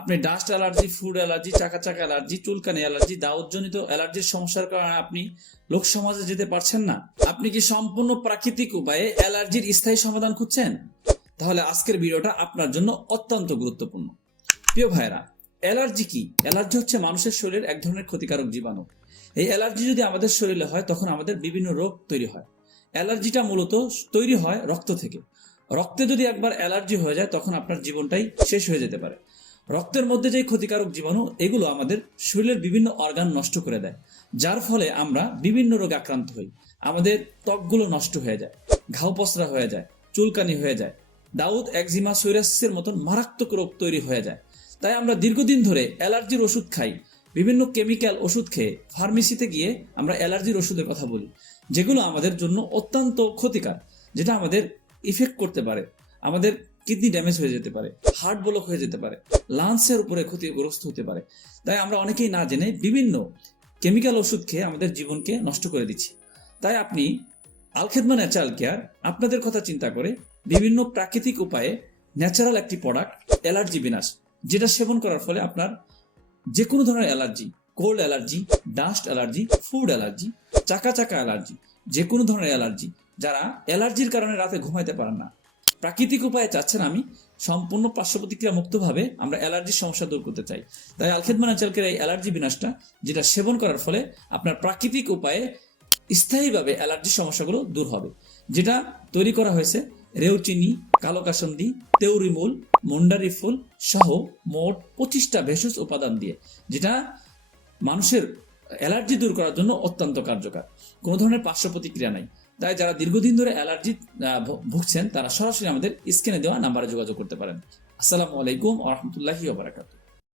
আপনি dust allergy, food allergy, চাকা চাকা অ্যালার্জি, চুলকানি অ্যালার্জি, দাউদজনিত অ্যালার্জির সমস্যার কারণে আপনি লোক সমাজে যেতে পারছেন না। আপনি কি সম্পূর্ণ প্রাকৃতিক উপায়ে অ্যালার্জির স্থায়ী সমাধান খুঁজছেন? তাহলে আজকের ভিডিওটা আপনার জন্য অত্যন্ত গুরুত্বপূর্ণ। প্রিয় ভাইরা, অ্যালার্জি কি? অ্যালার্জি হচ্ছে মানুষের শরীরের এক ধরনের ক্ষতিকারক জীবাণু। এই অ্যালার্জি যদি আমাদের শরীরে হয় তখন আমাদের বিভিন্ন রোগ তৈরি হয়। অ্যালার্জিটা মূলত তৈরি হয় রক্ত থেকে। রক্তে যদি একবার অ্যালার্জি হয়ে যায় তখন আপনার জীবনটাই শেষ হয়ে যেতে পারে। রক্তের মধ্যে যে ক্ষতিকারক জীবাণু, এগুলো আমাদের শরীরের বিভিন্ন অর্গান নষ্ট করে দেয়, যার ফলে আমরা বিভিন্ন রোগে আক্রান্ত হই। আমাদের ত্বকগুলো নষ্ট হয়ে যায়, ঘাও পসরা হয়ে যায়, চুলকানি হয়ে যায়, দাউদ, একজিমা, সোরিয়াসিসের মতন মারাত্মক রোগ তৈরি হয়ে যায়। তাই আমরা দীর্ঘদিন ধরে অ্যালার্জির ওষুধ খাই। বিভিন্ন কেমিক্যাল ওষুধ খেয়ে ফার্মেসিতে গিয়ে আমরা অ্যালার্জির ওষুধের কথা বলি, যেগুলো আমাদের জন্য অত্যন্ত ক্ষতিকর, যেটা আমাদের ইফেক্ট করতে পারে। আমাদের কিডনি ড্যামেজ হয়ে যেতে পারে, হার্ট ব্লক হয়ে যেতে পারে, লাংসের উপরে ক্ষতিগ্রস্ত হতে পারে। তাই আমরা অনেকেই না জেনে বিভিন্ন কেমিক্যাল ওষুধ খেয়ে আমাদের জীবনকে নষ্ট করে দিচ্ছি। তাই আপনি আল খেদমা ন্যাচারাল কেয়ার আপনাদের কথা চিন্তা করে বিভিন্ন প্রাকৃতিক উপায়ে ন্যাচারাল একটি প্রোডাক্ট, অ্যালার্জি বিনাশ, যেটা সেবন করার ফলে আপনার যে কোনো ধরনের allergy, cold allergy, dust allergy, food allergy, চাকা চাকা অ্যালার্জি, যে কোনো ধরনের অ্যালার্জি, যারা অ্যালার্জির কারণে রাতে ঘুমাইতে পারেন না, প্রাকৃতিক উপায়ে চাচ্ছেন আমি সম্পূর্ণ পার্শ্ব প্রতিক্রিয়া মুক্তভাবে আমরা অ্যালার্জির সমস্যা দূর করতে চাই। তাই আল খেদমা ন্যাচারাল কেয়ার এই অ্যালার্জি বিনাশটা, যেটা সেবন করার ফলে আপনার প্রাকৃতিক উপায়ে স্থায়ীভাবে অ্যালার্জির সমস্যাগুলো দূর হবে। যেটা তৈরি করা হয়েছে রেউচিনি, কালো কাসন্দি, তেওরিমুল, মন্ডারি ফুল সহ মোট 25টা ভেষজ উপাদান দিয়ে, যেটা মানুষের অ্যালার্জি দূর করার জন্য অত্যন্ত কার্যকর। কোনো ধরনের পার্শ্ব প্রতিক্রিয়া নাই। তাই যারা দীর্ঘদিন ধরে অ্যালার্জি ভুগছেন তারা সরাসরি আমাদের স্ক্রিনে দেওয়া নাম্বারে যোগাযোগ করতে পারেন। আসসালামু আলাইকুম ওয়া রাহমাতুল্লাহি ওয়া বারাকাতুহু।